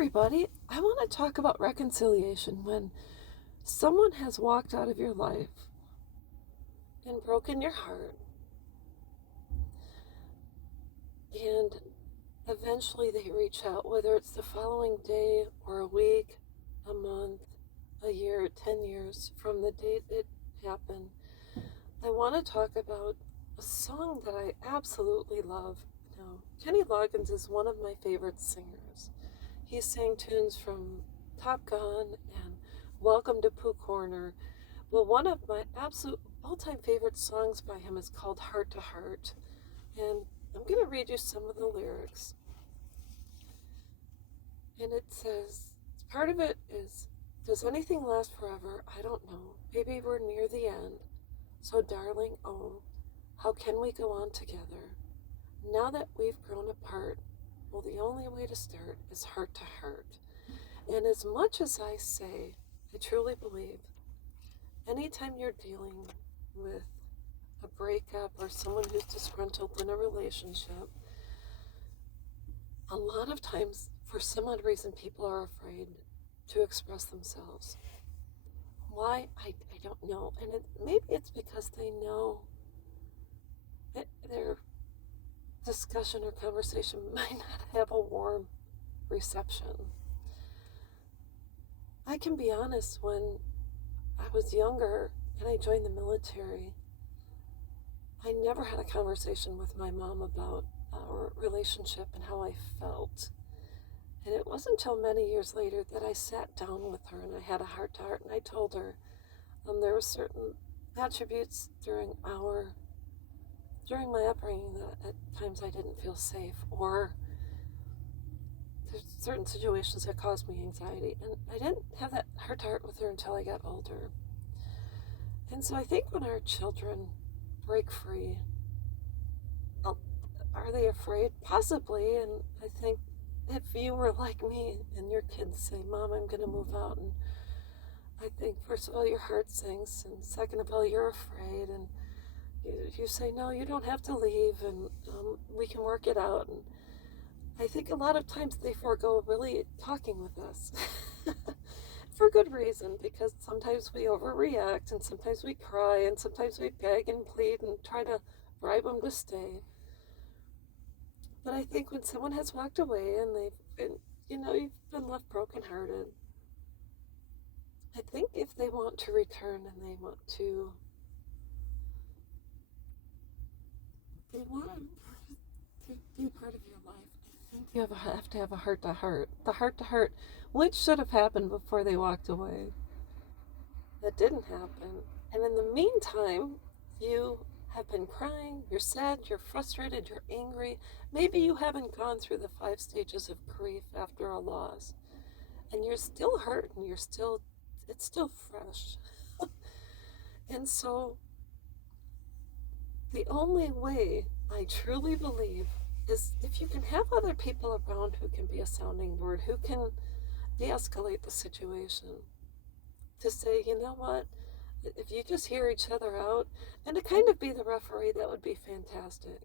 everybody. I want to talk about reconciliation when someone has walked out of your life and broken your heart, and eventually they reach out, whether it's the following day or a week, a month, a year, 10 years from the date it happened. I want to talk about a song that I absolutely love. Now, Kenny Loggins is one of my favorite singers. He sang tunes from Top Gun and Welcome to Pooh Corner. Well, one of my absolute all-time favorite songs by him is called Heart to Heart. And I'm going to read you some of the lyrics. And it says, part of it is, does anything last forever? I don't know. Maybe we're near the end. So darling, oh, how can we go on together? Now that we've grown apart, well, the only way to start is heart to heart. And as much as I say, I truly believe, anytime you're dealing with a breakup or someone who's disgruntled in a relationship, a lot of times, for some odd reason, people are afraid to express themselves. Why? I don't know. And maybe it's because they know that their discussion or conversation might not have a warm reception. I can be honest, when I was younger and I joined the military, I never had a conversation with my mom about our relationship and how I felt. And it wasn't until many years later that I sat down with her and I had a heart to heart, and I told her there were certain attributes during my upbringing that at times I didn't feel safe, or there's certain situations that caused me anxiety. And I didn't have that heart to heart with her until I got older. And so I think when our children break free, are they afraid? Possibly. And I think if you were like me and your kids say, Mom, I'm going to move out, and I think, first of all, your heart sinks, and second of all, you're afraid, and you say, no, you don't have to leave, and we can work it out. And I think a lot of times they forego really talking with us for good reason, because sometimes we overreact, and sometimes we cry, and sometimes we beg and plead and try to bribe them to stay. But I think when someone has walked away and they've been, you've been left brokenhearted, I think if they want to return and they want to be part of your life, I think you have to have a heart to heart. The heart to heart, which should have happened before they walked away. That didn't happen. And in the meantime, you have been crying, you're sad, you're frustrated, you're angry. Maybe you haven't gone through the 5 stages of grief after a loss. And you're still hurt, and it's still fresh. And so the only way, I truly believe, is if you can have other people around who can be a sounding board, who can de-escalate the situation, to say, you know what, if you just hear each other out, and to kind of be the referee, that would be fantastic.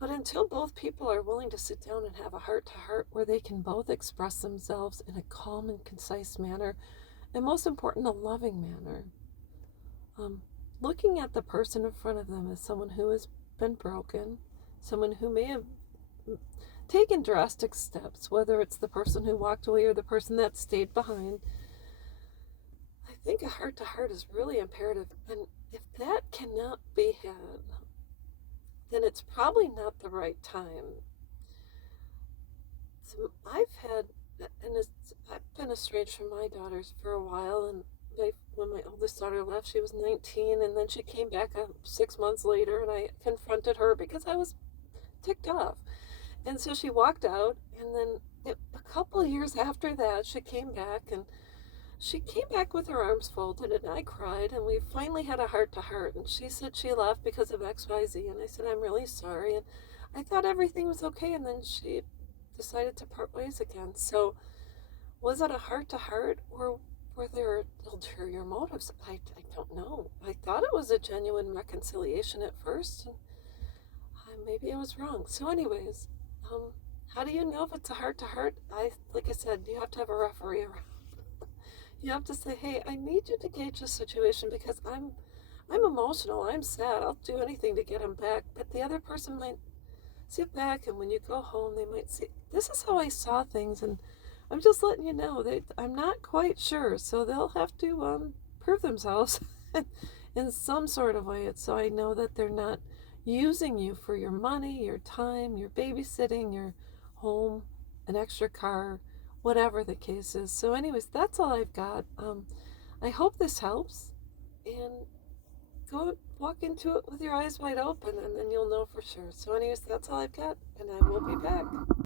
But until both people are willing to sit down and have a heart-to-heart where they can both express themselves in a calm and concise manner, and most important, a loving manner, looking at the person in front of them as someone who has been broken, someone who may have taken drastic steps, whether it's the person who walked away or the person that stayed behind, I think a heart-to-heart is really imperative. And if that cannot be had, then it's probably not the right time. So I've been estranged from my daughters for a while, and when my oldest daughter left, she was 19, and then she came back 6 months later, and I confronted her because I was ticked off. And so she walked out, and then a couple of years after that, she came back with her arms folded, and I cried, and we finally had a heart-to-heart, and she said she left because of XYZ, and I said, I'm really sorry, and I thought everything was okay, and then she decided to part ways again. So was it a heart-to-heart, or were there ulterior motives? I don't know. I thought it was a genuine reconciliation at first, and maybe I was wrong. So anyways, How do you know if it's a heart to heart? Like I said, you have to have a referee around. You have to say, hey, I need you to gauge the situation because I'm emotional. I'm sad. I'll do anything to get him back. But the other person might sit back, and when you go home, they might say, this is how I saw things, and I'm just letting you know that I'm not quite sure. So they'll have to prove themselves in some sort of way. So I know that they're not using you for your money, your time, your babysitting, your home, an extra car, whatever the case is. So, anyways, that's all I've got. I hope this helps, and go walk into it with your eyes wide open, and then you'll know for sure. So, anyways, that's all I've got, and I will be back.